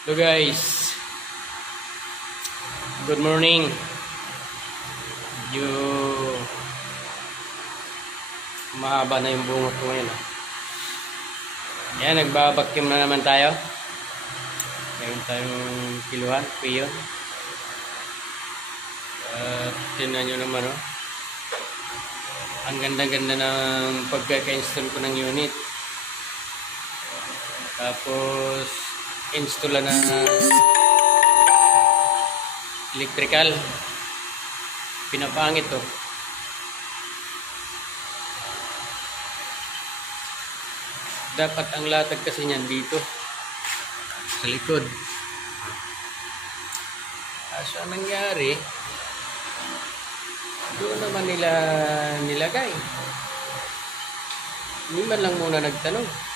Hello guys, good morning. Mahaba na yung bungot ko ngayon. Ayan, nagbabakyum na naman tayo. Mayroon tayong kiluhan, freon. Tingnan nyo naman, oh. Ang ganda-ganda ng pagkaka-install ko ng unit. Tapos install na electrical. Pinapangit to. Dapat ang latag kasi niyan dito sa likod. Kaso ang nangyari, doon naman nila nilagay. Hindi man lang muna nagtanong.